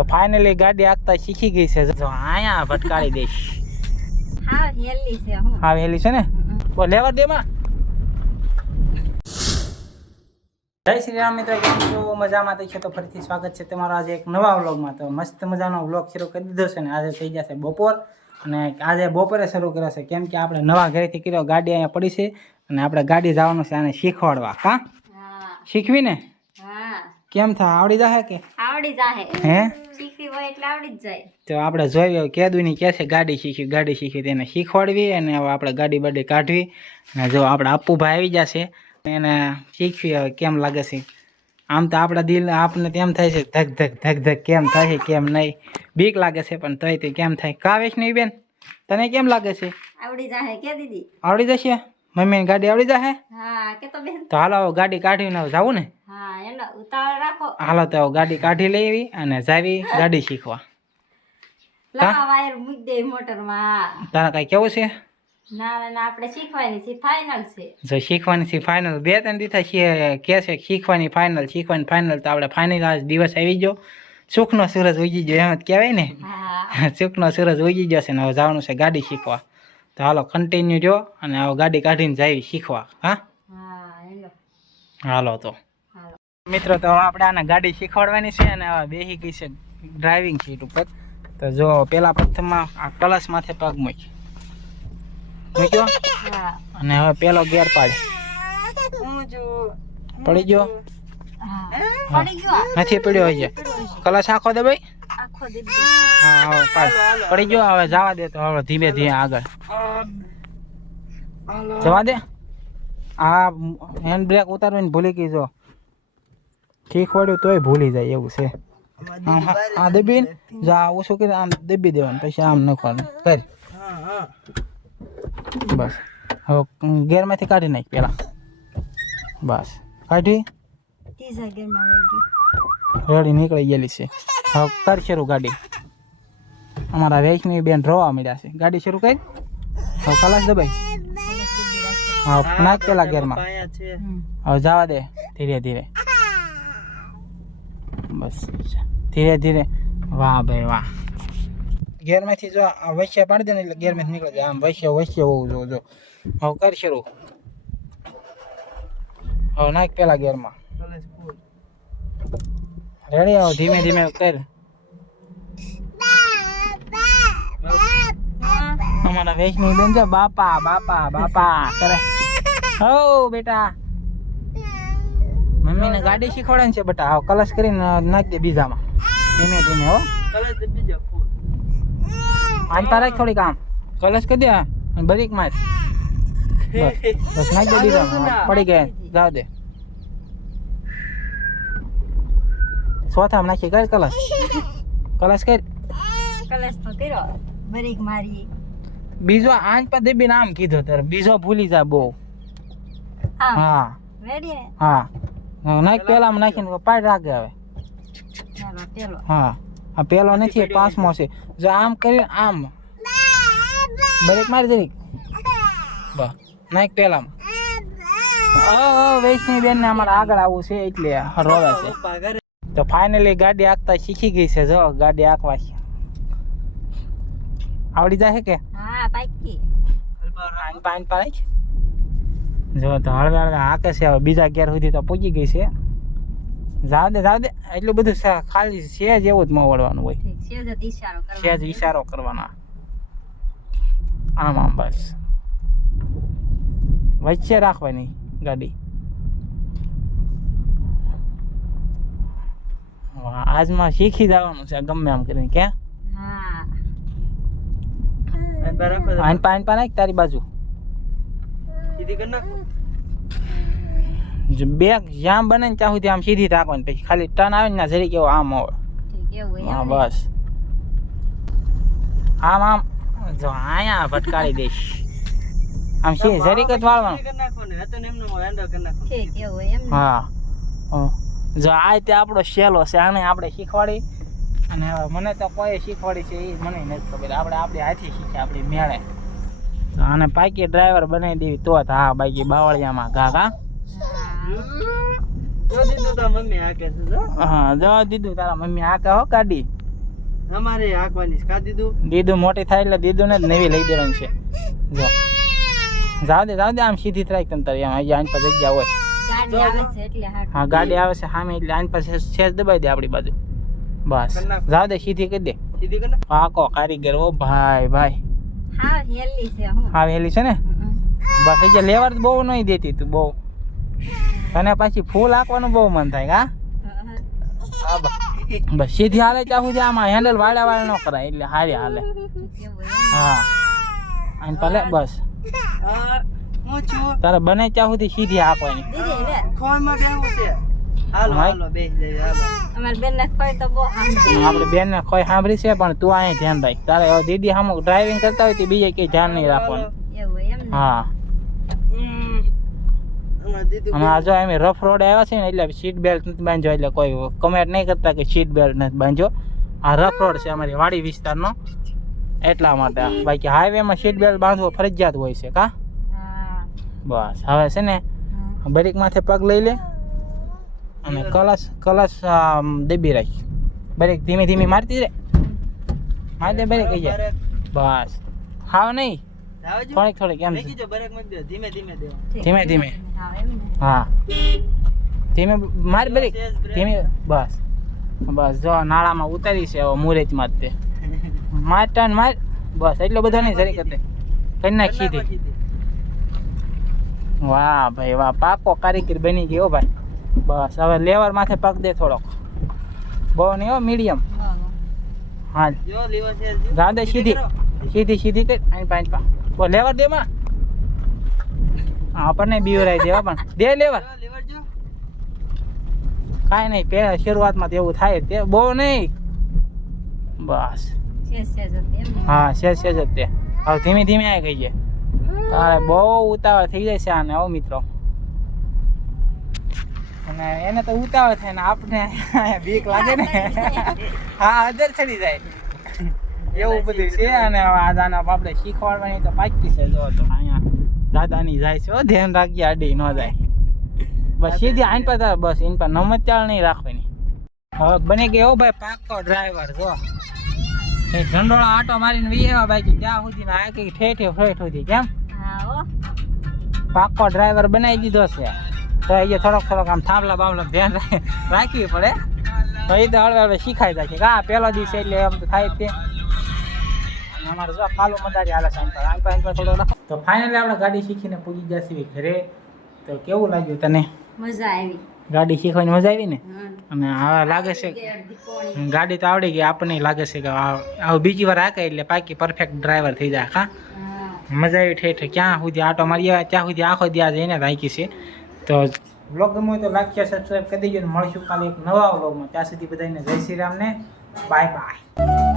તો ફાઇનલી ગાડી આખતા શીખી ગઈ છે. જો આયા ભટકાડી દઈશ. હા હેલી છે હું. હા હેલી છે ને. બોલ લેવા દે માં. જય શ્રી રામ મિત્રો, કેમ છો? મજામાં થઈ છે તો ફરીથી સ્વાગત છે તમારો આજે એક નવા વ્લોગમાં. તો મસ્ત મજાનો વ્લોગ શરૂ કરી દીધો છે ને આજે થઈ જશે બપોર. અને આજે બપોરે શરૂ કર્યો છે કેમ કે આપણે નવા ઘરેથી કર્યો, ગાડી અહીંયા પડી છે અને આપણે ગાડી જવાનું છે આને શીખવાડવા. હા શીખવી ને. કેમ થાય, આવડી જાય કે? આવડી જાય. હે શીખવી હોય એટલે આવડી જ જાય. તો આપણે જોઈએ કેદુની કે છે ગાડી શીખી તેને શીખવાડવી અને હવે આપણે ગાડી બાડી કાઢવી. અને જો આપણે અપ્પુભાઈ આવી જશે એને શીખવી હવે કેમ લાગે છે. આમ તો આપણા દિલ આપણને તેમ થાય છે ધક ધક ધક ધક કેમ થાય છે કેમ નહીં, બીક લાગે છે પણ તોય તે કેમ થાય. કા વૈષ્ણવી બેન તને કેમ લાગે છે? આવડી જાય કે દીદી? આવડી જશે. મમ્મીની ગાડી આવડી જશે. હા કે તો બેન. તો હાલો ગાડી કાઢીને જવું ને. હા એનો ઉતાવળ રાખો. હાલો તો ગાડી કાઢી લેવી અને જાવી ગાડી શીખવા. લગા વાયર મૂકી દે મોટરમાં. તારા કઈ કેવું છે? ના ના આપણે શીખવાની છે ફાઇનલ છે. જો શીખવાની છે ફાઇનલ. 2-3 દિવસ કે છે શીખવાની ફાઇનલ તો આપણે ફાઇનલ આજ દિવસ આવી ગયો. સુખનો સૂરજ ઉગી ગયો એમ જ કહેવાય ને. સુખનો સૂરજ ઉગી ગયો છે ને હવે જવાનું છે ગાડી શીખવા. તો હાલો કન્ટિન્યુ જો અને હવે ગાડી કાઢીને જઈએ શીખવા. હા હાલો તો મિત્રો, તો આપણે આને ગાડી શીખવાડવાની છે અને હવે બેસી ગઈ છે ડ્રાઇવિંગ સીટ ઉપર. તો જો પેલા પ્રથમમાં આ કલશ માથે પગ મૂક્યો અને હવે પેલો ગેર પાડી. પડી ગયો? નથી પડ્યો હજી. કલશ આખો દે ભાઈ. હા પડી ગયો. હવે જવા દે. તો હવે ધીમે ધીમે આગળ જવા દે. આ હેન્ડ બ્રેક ઉતારવીને ભૂલી ગઈ. જો શીખવાડ્યું તોય ભૂલી જાય એવું છે. આ દબીને જો આ ઓછું કરી આમ દબી દેવાનું, પછી આમ નાખવાનું કરી. બસ હવે ગેરમાંથી કાઢી નાખ પેલા. બસ કાઢી રેડી નીકળી ગયેલી છે. હવે કર શરૂ ગાડી. અમારા વૈષ્ણવી બેન રોવા મળ્યા છે. ગાડી શરૂ કરી. હવે કલાશ દબાઈ. હા નાખ પેલા ગેરમાં. હવે જવા દે ધીરે ધીરે. બસ ધીરે ધીરે. વાહ ભાઈ વાહ. ગેરમાંથી જો આ વૈશ્ય પાડી દે ને એટલે ગેરમાંથી નીકળી જાય. આમ વૈશ્ય હોવું જો. હવે કર શરૂ. હવે નાખ પેલા ગેરમાં. રેડી. આવો ધીમે ધીમે કર. અમારા વૈષ્ણવી બેન છે બાપા બાપા બાપા કરે. હો બેટા મમ્મીને ગાડી શીખવાડે છે બેટા. હવે કલશ કરીને નાખ દે બીજામાં ધીમે ધીમે. હો આજ પારા થોડી કામ કલશ કરી દે અને બરીક માર. બસ નાખ દે બીજામાં. પડી ગયા જાવ દે. ચોથામાં નાખી કર કલશ. કલશ કર. કલશ તો કર્યો, બરીક મારી. બીજો આંચ પર દેબી નામ કીધો તારે. બીજો ભૂલી જા બહુ. હા રેડી ને. હા નાખ પેલામાં નાખીને પાડ રાખે હવે. હા આ પેલો નથી, પાંચમો છે. જો આમ કરી આમ બ્રેક મારી દેવી. બસ નાખ પેલામાં. વૈષ્ણવી બેન ને અમારે આગળ આવવું છે એટલે રોવે છે. તો ફાઇનલી ગાડી આંકતા શીખી ગઈ છે. જો ગાડી આંકવા આવડી જાય કે? હા પાકી. પાણી પાણી જો તો હળવે હળવે હાકે છે. હવે બીજા ગેર સુધી તો પૂગી ગઈ છે. જાવ દે એટલું બધું ખાલી સેજ એવું જ મોવડવાનું હોય. સેજ ઈશારો કરવાનો આમ આમ. બસ વચ્ચે રાખવાની ગાડી. આજમાં શીખી જવાનું છે ગમે આમ કરીને. ક્યાં પાણી પાણી તારી બાજુ બેગ જામ બને ને ત્યાં સુધી આમ સીધી રાખવાની. પછી ખાલી ટર્ન આવે ને જરી કેવો આમ આવે. હા બસ આમ આમ. જો અહીંયા ભટકાડી દઈશ. આમ જરીક જ વાળવાનું. હા જો આ તે આપણો શેલો છે. આને આપણે શીખવાડી. અને હવે મને તો કોઈ શીખવાડી છે એ મને નથી ખબર. આપણે આપણી હાથે શીખ્યા આપણી મેળે. આને પાકી ડ્રાઈવર બનાવી દેવી તો. હા બાકી બાવળિયામાં ઘા ઘા. હા જવા દીધું તારા મમ્મી હાકે હો ગાડી. અમારે હાંકવાની કા દીધું દીદું મોટી થાય એટલે દીદુને જ નવી લઈ દેવાની છે જો જાવ દે આમ સીધી ટ્રાય તમ તારી આમ અહીંયા આની પર જગ્યા હોય ગાડી આવે છે એટલે હાટ હા ગાડી આવે છે સામે એટલે આની પાસે સેજ દબાઈ દે આપણી બાજુ બસ જાવ દે સીધી કરી દે સીધી કર ને પાકો કારીગર ઓ ભાઈ હા હેલી છે હું હા વેલી છે ને બસ અહીંયા લેવર બહુ નહીં દેતી તું બહુ તને પાછી ફૂલ હાંકવાનું બહુ મન થાય કા હા બસ સીધી હાલે ત્યાં સુધી આમાં હેન્ડલ વાળા ન કરાય એટલે હારી હાલે હા અને ભલે બસ હું છું તારે બને ત્યાં સુધી સીધી હાંકવાની દીદી લે ખોવામાં બેહવું છે હાલો હાલો બેસી જઈએ હાલો અમાર બેન ને કોઈ તો બહુ આમ આપણે બેન ને કોઈ સાંભળી છે પણ તું અહીંયા ધ્યાન રાખ તારે હવે દીદી સામું ડ્રાઇવિંગ કરતા હોય તો બીજે કઈ ધ્યાન નહીં રાખવાનું એવું એમ ને હા અમાર દીધું અને આ જો એમ રફ રોડ આવ્યા છે ને એટલે સીટ બેલ્ટ નથી બાંધ્યો એટલે કોઈ કમેન્ટ નહીં કરતા કે સીટ બેલ્ટ નથી બાંધ્યો આ રફ રોડ છે અમારી વાડી વિસ્તારનો એટલા માટે બાકી હાઈવેમાં સીટ બેલ્ટ બાંધવો ફરજિયાત હોય છે કા હા બસ હવે છે ને બ્રેક માથે પગ લઈ લે અને કલશ દબી રાખ બ્રેક ધીમે મારતી રે મારી દે બ્રેક કઈ જાય બસ હાવ નહીં જાવજો થોડીક એમ મેકી જો બ્રેક મૂકી દો ધીમે ધીમે દેવો ધીમે હા એમ ને હા ધીમે માર બ્રેક ધીમે બસ જો નાળામાં ઉતારી છે હવે મુરેજમાં જ તે માર ટર્ન માર બસ એટલો બધો નહીં જરી કરતે કરી નાખ સીધી વાહ ભાઈ વાહ પાકો કારીગર બની ગયો ભાઈ બસ હવે લેવર માથે પગ દે થોડોક બહુ નહીં હો મીડિયમ હા જો લીવર છે જા દે સીધી કર આઈ પાંચ પા બો લેવર દે માં આપણને બીવરાઈ દેવા પણ દે લેવર લીવર જો કાંઈ નહીં પહેલા શરૂઆતમાં તો એવું થાય તે બહુ નહીં બસ છે જતે એમ ને હા સેજ જ તે હવે ધીમે આ ગઈ છે તારે બહુ ઉતાવળ થઈ જાય છે આને હો મિત્રો અને એને તો ઉતાવળ થાય ને આપણે બીક લાગે ને હા અદર ચડી જાય એવું બધું છે અને હવે આ દાના આપણે શીખવાડવાની તો પાકી છે જો તો અહીંયા દાદાની જાય છે હો ધ્યાન રાખજે આડી ન જાય બસ સીધી આઈન પર તાર બસ એની પર નમત ચાળ નહીં રાખવાની હવે બની ગયો ભાઈ પાકો ડ્રાઈવર જો એ ઢંડોળા આટો મારીને વીએવા બાકી ત્યાં સુધી ના આ કઈ ઠેઠે સુધી કેમ હા હો પાકો ડ્રાઈવર બનાવી દીધો છે તો એ થોડોક આમ થાંભલા બામલા ધ્યાન રાખવી પડે તો એ તો હળવે શીખાઈ જાય કે હા પહેલો દિવસ એટલે એમ તો થાય જ તે અને અમારે જો કાલો મદારી હાલે છે થોડો તો ફાઇનલી આપણે ગાડી શીખીને પૂજી જશે ઘરે તો કેવું લાગ્યું તને મજા આવી ગાડી શીખવાની મજા આવી ને હા અને હવે લાગે છે અડધી પોણી ગાડી તો આવડી ગઈ આપણને લાગે છે કે આવું બીજી વાર હાકે એટલે પાકી પરફેક્ટ ડ્રાઈવર થઈ જાય હા હા મજા આવી ઠેઠ ક્યાં સુધી આટો મારી આવ્યા ત્યાં સુધી આખો દી જઈને રાખી છે તો વ્લોગ ગમ્યો હોય તો લાઈક શેર સબસ્ક્રાઈબ કરી દેજો મળીશું કાલે એક નવા વ્લોગમાં ત્યાં સુધી બધાને જય શ્રી રામ ને બાય બાય